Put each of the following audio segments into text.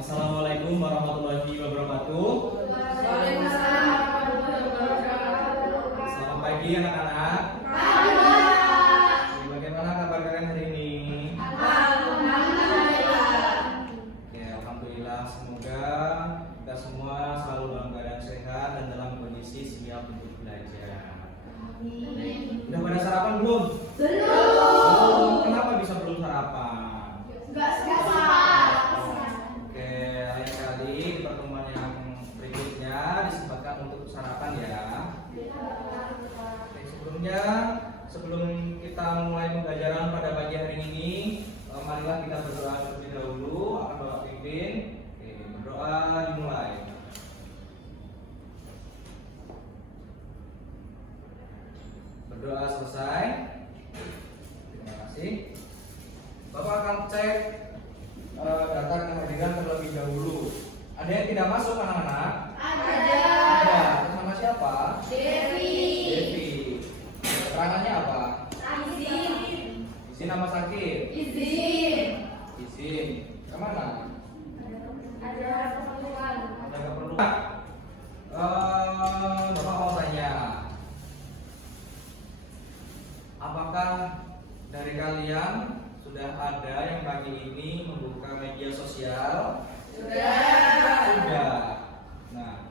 Assalamualaikum warahmatullahi wabarakatuh. Waalaikumsalam warahmatullahi wabarakatuh. Selamat pagi anak-anak. Bagaimana kabar kalian hari ini? Alhamdulillah. Ya, alhamdulillah. Semoga kita semua selalu dalam keadaan sehat dan dalam kondisi siap untuk belajar. Udah pada sarapan belum? Belum. Kenapa bisa belum sarapan? Enggak sempat. Oke, lain kali di pertemuan yang berikutnya disempatkan untuk sarapan ya. Oke, sebelum kita mulai pembelajaran pada pagi hari ini, marilah kita berdoa terlebih dahulu. Akan Bapak pimpin. Oke, berdoa dimulai. Berdoa selesai. Terima kasih. Bapak akan cek data kehadiran terlebih dahulu. Ada yang tidak masuk anak-anak? Ada. Ada. Nama siapa? Devi. Devi. Keterangannya apa? Izin. Izin nama sakit. Izin. Izin. Kemana? Ada keperluan. Ada keperluan. Bapak mau tanya, apakah dari kalian sudah ada yang pagi ini membuka media sosial? Sudah. Nah,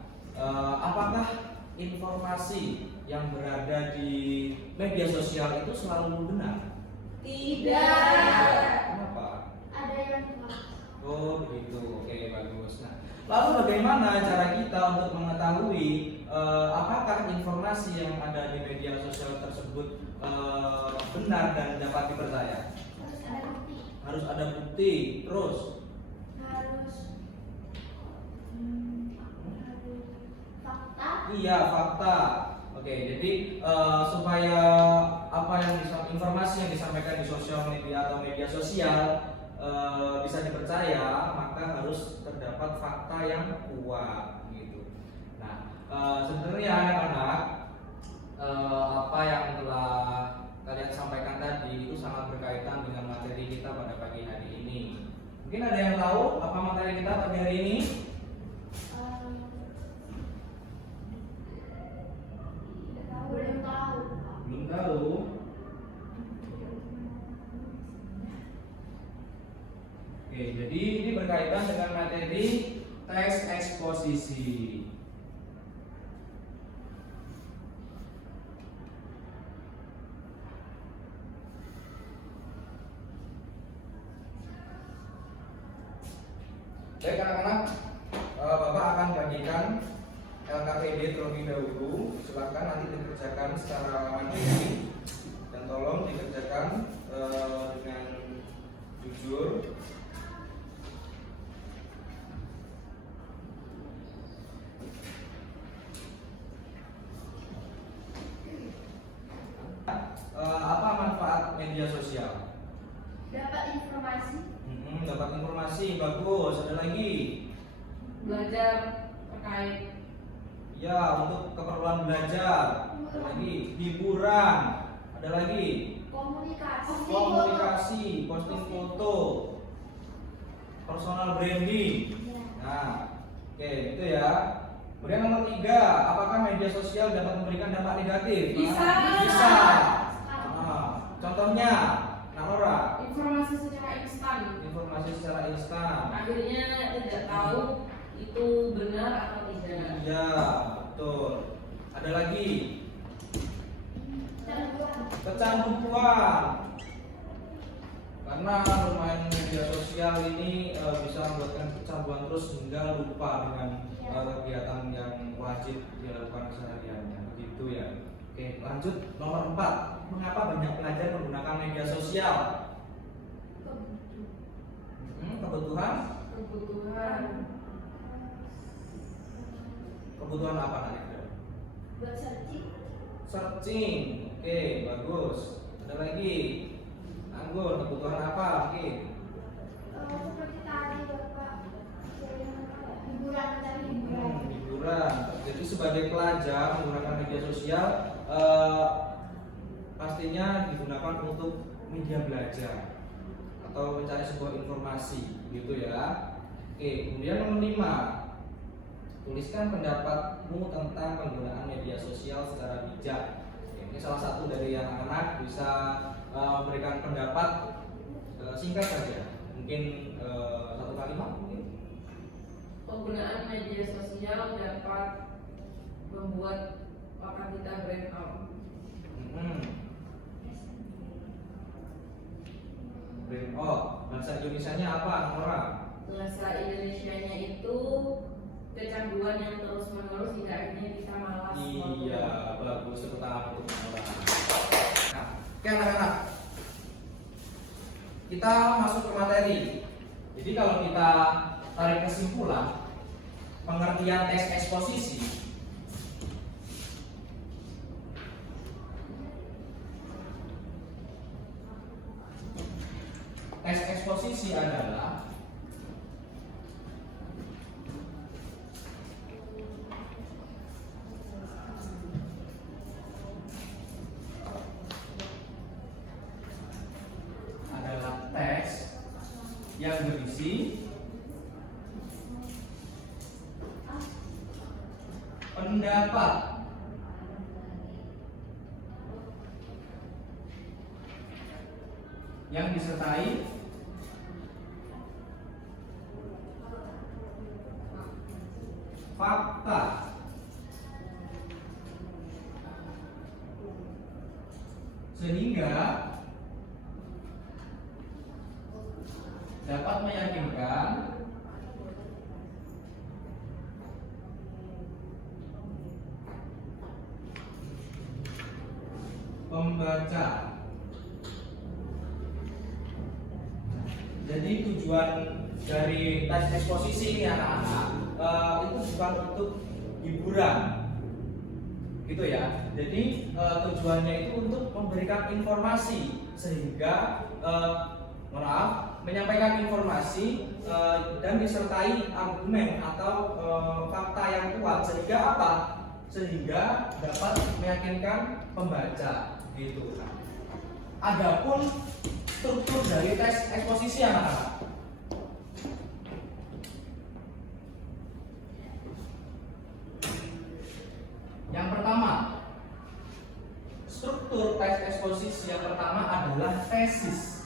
apakah informasi yang berada di media sosial itu selalu benar? Tidak. Kenapa? Ada yang salah. Oh begitu, oke bagus. Nah, lalu bagaimana cara kita untuk mengetahui apakah informasi yang ada di media sosial tersebut benar dan dapat dipercaya? Harus ada bukti. Harus ada bukti. Terus? Harus fakta. Iya, fakta. Oke, jadi supaya apa yang informasi yang disampaikan di sosial media atau media sosial bisa dipercaya, maka harus terdapat fakta yang kuat gitu. Nah, sebenarnya anak-anak apa yang telah kalian sampaikan tadi itu sangat berkaitan dengan materi kita pada pagi hari ini. Mungkin ada yang tahu apa materi kita pagi hari ini? Belum tahu. Belum tahu. Oke, jadi ini berkaitan dengan materi teks eksposisi. Baik anak-anak, Bapak akan bagikan LKPD terlebih dahulu. Silakan nanti dikerjakan secara mandiri dan tolong dikerjakan dengan jujur. Apa manfaat media sosial? Dapat informasi. Dapat informasi, bagus. Ada lagi? Belajar terkait Ya, untuk keperluan belajar. Ada lagi? Hiburan. Ada lagi? Komunikasi, posting foto, personal branding. Nah, oke, itu ya. Kemudian nomor 3, apakah media sosial dapat memberikan dampak negatif? Bisa. Bisa. Contohnya, Nora, informasi secara instan. informasi secara instan. Akhirnya tidak tahu itu benar atau tidak. Iya, betul. Ada lagi? Kecanduan. Karena bermain media sosial ini bisa membuatkan kecanduan terus hingga lupa dengan kegiatan yang wajib dilakukan sehari-harinya. Begitu ya. Oke, lanjut nomor 4. Mengapa banyak pelajar menggunakan media sosial? Kebutuhan? Kebutuhan apa nanti? Buat searching. Searching. Oke, bagus. Ada lagi? Anggun, kebutuhan apa? Oke. Seperti tadi Bapak. Hiburan, mencari hiburan. Hiburan. Jadi sebagai pelajar menggunakan media sosial pastinya digunakan untuk media belajar atau mencari sebuah informasi, gitu ya. Oke, kemudian nomor 5. Tuliskan pendapatmu tentang penggunaan media sosial secara bijak. Oke, ini salah satu dari yang anak-anak bisa memberikan pendapat singkat saja. Mungkin 1 kalimat mungkin. Penggunaan media sosial dapat membuat otak kita brain out. Brain out. Bahasa Indonesianya apa, orang? Bahasa Indonesianya itu kecanduan yang terus menerus hingga akhirnya kita malas. Iya, bagus, tepuk tangan untuk orang. Nah, oke anak-anak, kita masuk ke materi. Jadi kalau kita tarik kesimpulan pengertian teks eksposisi, teks eksposisi adalah teks yang berisi pendapat yang disertai fakta sehingga dapat meyakinkan pembaca. Jadi tujuan dari teks eksposisi ini anak-anak itu bukan untuk hiburan, gitu ya. Jadi tujuannya itu untuk memberikan informasi sehingga menyampaikan informasi dan disertai argumen atau fakta yang kuat sehingga apa? Sehingga dapat meyakinkan pembaca, gitu. Adapun struktur dari teks eksposisi anak-anak, yang pertama, struktur teks eksposisi yang pertama adalah tesis.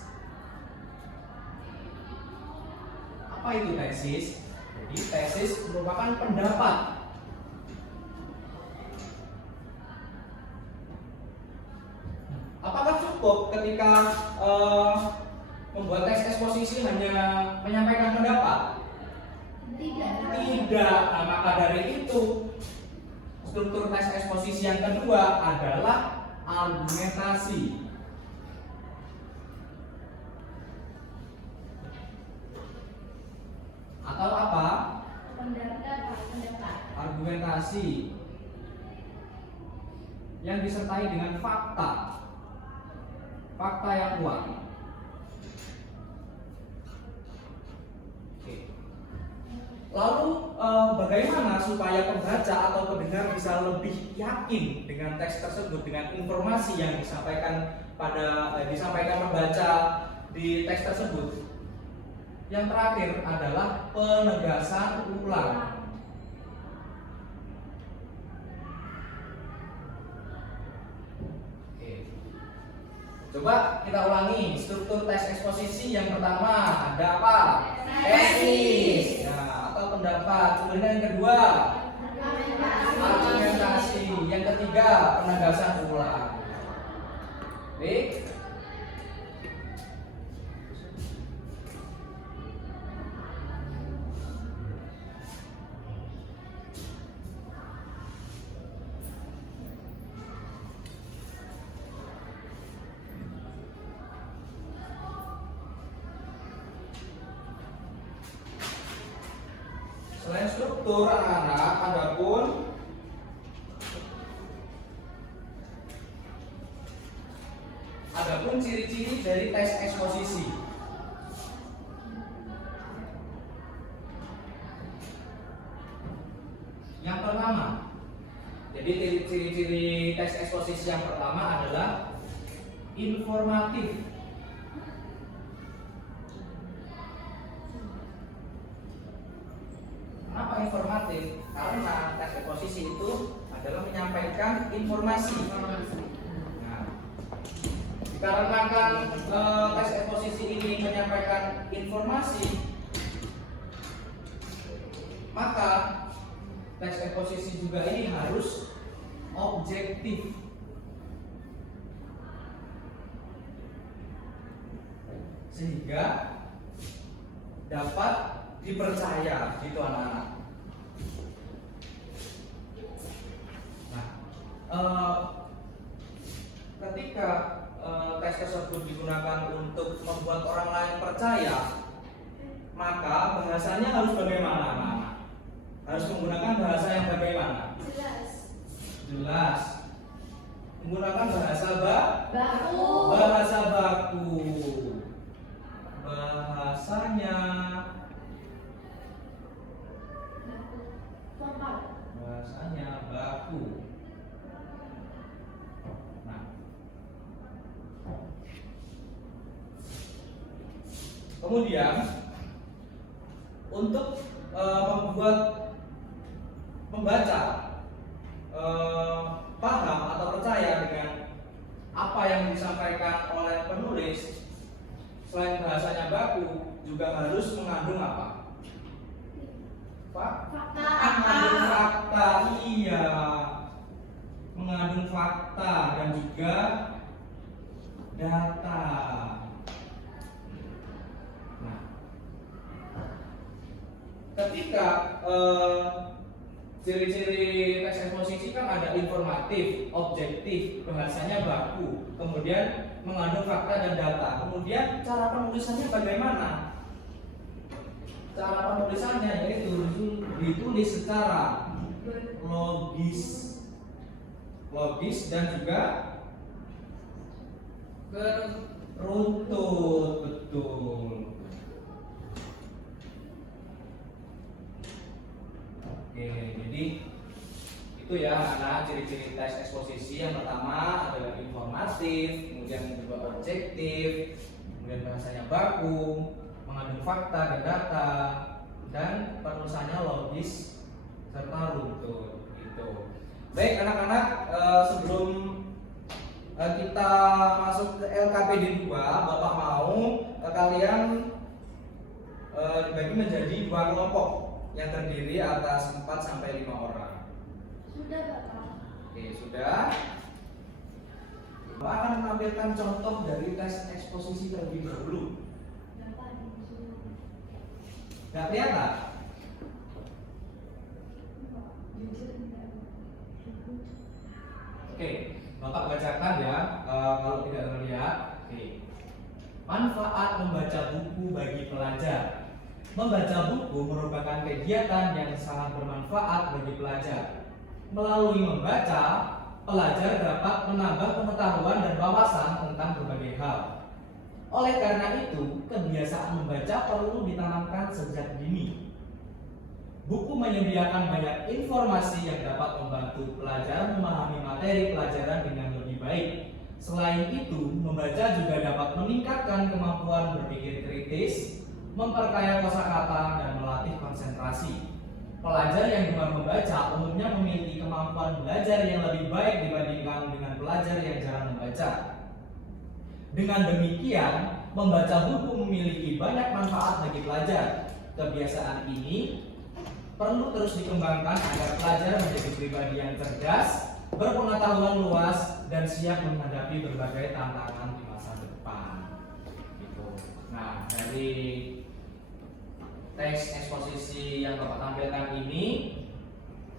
Apa itu tesis? Jadi tesis merupakan pendapat. Apakah cukup ketika membuat teks eksposisi hanya menyampaikan pendapat? Tidak. Nah, maka dari itu struktur teks eksposisi yang kedua adalah argumentasi. Atau apa? Pendapat. Argumentasi yang disertai dengan fakta. Fakta yang kuat. Oke. Lalu bagaimana supaya pembaca atau pendengar bisa lebih yakin dengan teks tersebut, dengan informasi yang disampaikan disampaikan pembaca di teks tersebut? Yang terakhir adalah penegasan ulang. Coba kita ulangi struktur teks eksposisi. Yang pertama ada apa? Tesis. Nah, atau pendapat. Kemudian yang kedua argumentasi. Yang ketiga penegasan ulang. Baik. Selain struktur anak-anak, adapun ciri-ciri dari teks eksposisi. Yang pertama, jadi ciri-ciri teks eksposisi yang pertama adalah informatif. Kenapa informatif? Karena tes eksposisi itu adalah menyampaikan informasi. Nah, dikarenakan tes eksposisi ini menyampaikan informasi, maka tes eksposisi juga ini harus objektif. Sehingga dapat dipercaya gitu anak-anak. Nah, ketika tes tersebut digunakan untuk membuat orang lain percaya, maka bahasanya harus bagaimana anak-anak? Harus menggunakan bahasa yang bagaimana? Jelas. Jelas. Menggunakan bahasa Baku. bahasa baku. Bahasanya Formal. bahasanya baku. Nah, kemudian untuk membuat pembaca paham atau percaya dengan apa yang disampaikan oleh penulis, selain bahasanya baku, juga harus mengandung apa? Fakta. Mengandung fakta, iya, mengandung fakta dan juga data. Nah, ketika ciri-ciri tes eksposisi kan ada informatif, objektif, bahasanya baku, kemudian mengandung fakta dan data. Kemudian cara penulisannya bagaimana? Cara penulisannya yaitu ditulis secara logis dan juga beruntut, betul. Oke, jadi itu ya anak ciri-ciri tes eksposisi. Yang pertama adalah informatif, kemudian juga objektif, kemudian bahasanya baku, mengandung fakta dan data, dan penulisannya logis serta runtut. Gitu. Baik anak-anak, sebelum kita masuk ke LKPD 2, Bapak mau kalian dibagi menjadi 2 kelompok yang terdiri atas 4 sampai 5 orang. Sudah, Bapak. Oke, sudah. Bapak akan menampilkan contoh dari tes eksposisi terlebih dahulu. Bapak disuruh. Gak kelihatan? Jujur enggak. Oke, Bapak bacakan ya kalau tidak terlihat. Oke. Manfaat membaca buku bagi pelajar. Membaca buku merupakan kegiatan yang sangat bermanfaat bagi pelajar. Melalui membaca, pelajar dapat menambah pengetahuan dan wawasan tentang berbagai hal. Oleh karena itu, kebiasaan membaca perlu ditanamkan sejak dini. Buku menyediakan banyak informasi yang dapat membantu pelajar memahami materi pelajaran dengan lebih baik. Selain itu, membaca juga dapat meningkatkan kemampuan berpikir kritis, memperkaya kosakata, dan melatih konsentrasi. Pelajar yang gemar membaca umumnya memiliki kemampuan belajar yang lebih baik dibandingkan dengan pelajar yang jarang membaca. Dengan demikian, membaca buku memiliki banyak manfaat bagi pelajar. Kebiasaan ini perlu terus dikembangkan agar pelajar menjadi pribadi yang cerdas, berpengetahuan luas, dan siap menghadapi berbagai tantangan di masa depan. Gitu. Nah, dari teks eksposisi yang Bapak tampilkan ini,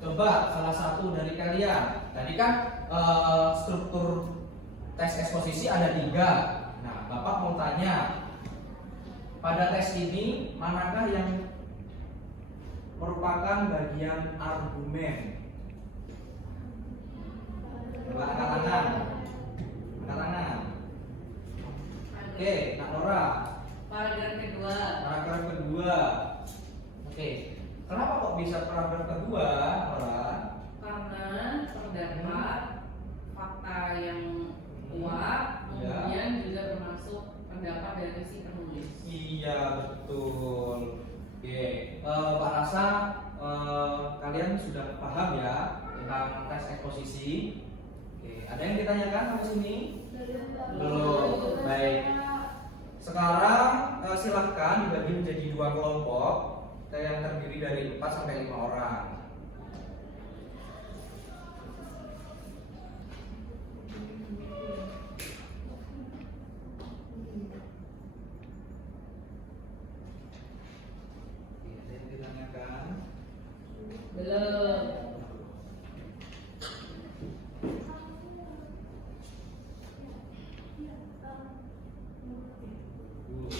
coba salah satu dari kalian. Tadi kan struktur tes eksposisi ada 3. Nah, Bapak mau tanya, pada tes ini manakah yang merupakan bagian argumen? Coba angkat tangan. Angkat tangan. Oke, Kak Nora. Paragraf kedua. Paragraf kedua. Oke. Kenapa kok bisa paragraf kedua, Nora? Karena terdapat fakta yang kuat, kemudian juga termasuk pendapat dari si penulis. Iya, betul. Oke. Pak Rasa kalian sudah paham ya tentang tes eksposisi. Oke, ada yang ditanyakan sampai sini? Belum. Baik. Sekarang silahkan dibagi menjadi 2 kelompok yang terdiri dari 4 sampai 5 orang. Ada yang ditanyakan? Belum. Bagus.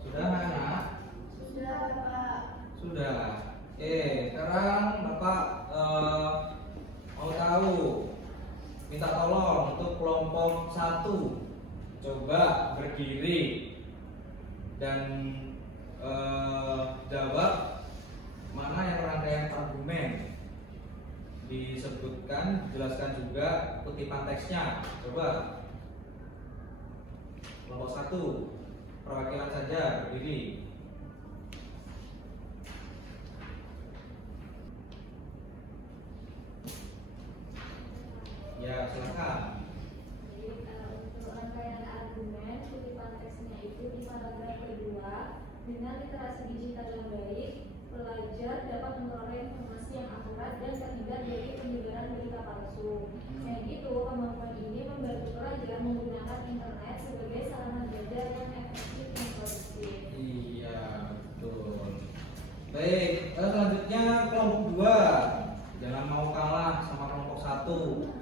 Sudah anak? Sudah Bapak. Sudah. Sekarang Bapak mau tahu, minta tolong untuk kelompok 1 coba berdiri dan jawab mana yang rangkaian argumen. Disebutkan, jelaskan juga kutipan teksnya. Coba kelompok 1 perwakilan saja berdiri. Ya, silakan. Jadi untuk rangkaian argumen kutipan teksnya itu di paragraf kedua, dengan literasi digital yang baik, pelajar dapat memperoleh informasi yang akurat dan terhindar dari penyebaran berita palsu. Selain itu, kemampuan ini membantu pelajar menggunakan internet sebagai sarana belajar yang efektif dan produktif. Iya, betul. Baik, selanjutnya kelompok 2. Jangan mau kalah sama kelompok 1.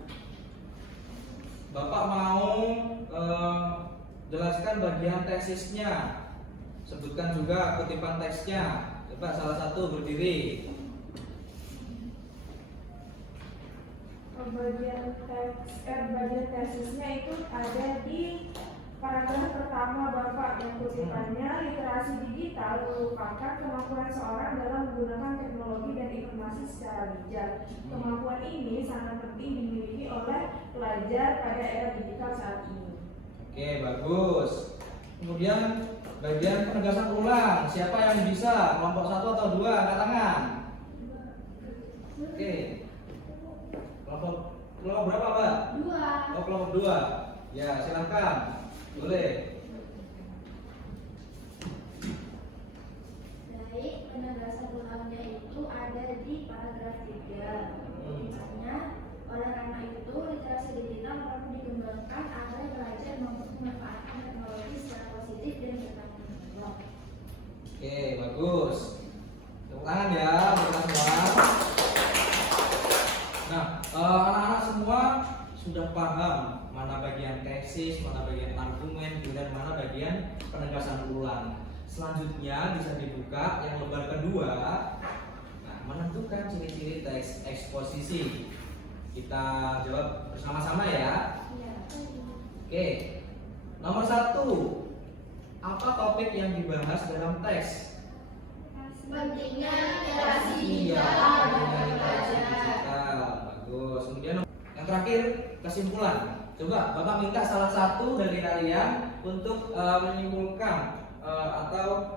Bapak mau jelaskan bagian tesisnya. Sebutkan juga kutipan teksnya. Coba salah satu berdiri. Bagian tesisnya itu ada di paragraf pertama Bapak, yang kutipannya literasi digital merupakan kemampuan seorang dalam menggunakan teknologi dan informasi secara bijak. Kemampuan ini sangat penting dimiliki oleh pelajar pada era digital saat ini. Oke, bagus. Kemudian bagian penegasan ulang. Siapa yang bisa? Kelompok 1 atau 2? Angkat tangan. Oke. Kelompok berapa, Mbak? 2. Oh, kelompok 2. Ya, silakan. Boleh. Baik, penegasan ulangnya itu ada di paragraf 3. Misalnya, oleh karena itu literasi digital perlu dikembangkan agar pelajar mampu memanfaatkan teknologi secara positif dan bertanggung jawab. Oke, bagus. Tepuk tangan ya, buat semua. Nah, anak-anak semua sudah paham mana bagian tesis, mana bagian argumen, dan mana bagian penegasan ulang. Selanjutnya bisa dibuka yang lembar kedua. Nah, menentukan ciri-ciri teks eksposisi. Kita jawab bersama-sama ya. Iya. Oke. Nomor 1. Apa topik yang dibahas dalam teks? Pentingnya literasi Iya, digital bagi pentingnya literasi pelajar. digital. Bagus. Kemudian yang terakhir, kesimpulan. Coba Bapak minta salah satu dari kalian untuk menyimpulkan atau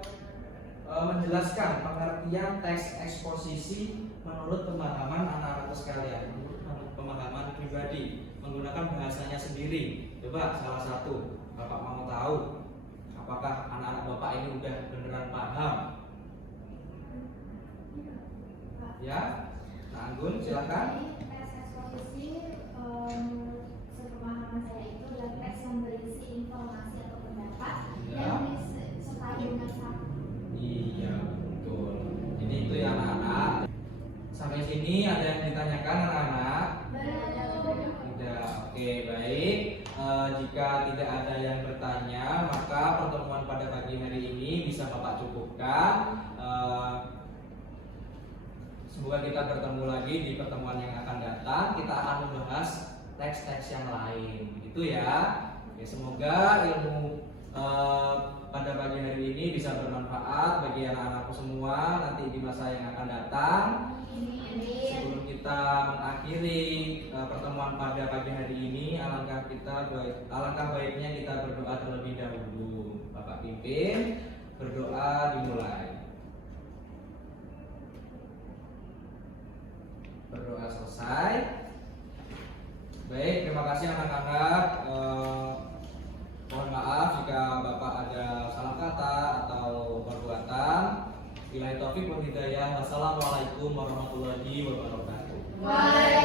menjelaskan pengertian teks eksposisi menurut pemahaman anak-anak sekalian, menurut pemahaman pribadi, menggunakan bahasanya sendiri. Coba salah satu. Bapak mau tahu apakah anak-anak Bapak ini udah beneran paham? Ya, Nah, Anggun, silakan. Jadi, teks eksposisi sepemahaman saya itu adalah teks yang berisi informasi atau pendapat Ya. yang disertai dengan fakta. Iya, betul. Jadi itu ya anak-anak. Sampai sini ada yang ditanyakan anak-anak? Tidak. Oke, baik. Jika tidak ada yang bertanya, maka pertemuan pada pagi hari ini bisa Bapak cukupkan. Semoga kita bertemu lagi di pertemuan yang akan datang. Kita akan membahas teks-teks yang lain, gitu ya. Oke, semoga ilmu pada pagi hari ini bisa bermanfaat bagi anak-anakku semua nanti di masa yang akan datang. Sebelum kita mengakhiri pertemuan pada pagi hari ini, alangkah baiknya kita berdoa terlebih dahulu. Bapak pimpin, berdoa dimulai. selesai. Baik, terima kasih anak-anak. Mohon maaf jika Bapak ada salah kata atau perbuatan. Billahi taufik wal hidayah. Wassalamualaikum warahmatullahi wabarakatuh. Waalaikumsalam.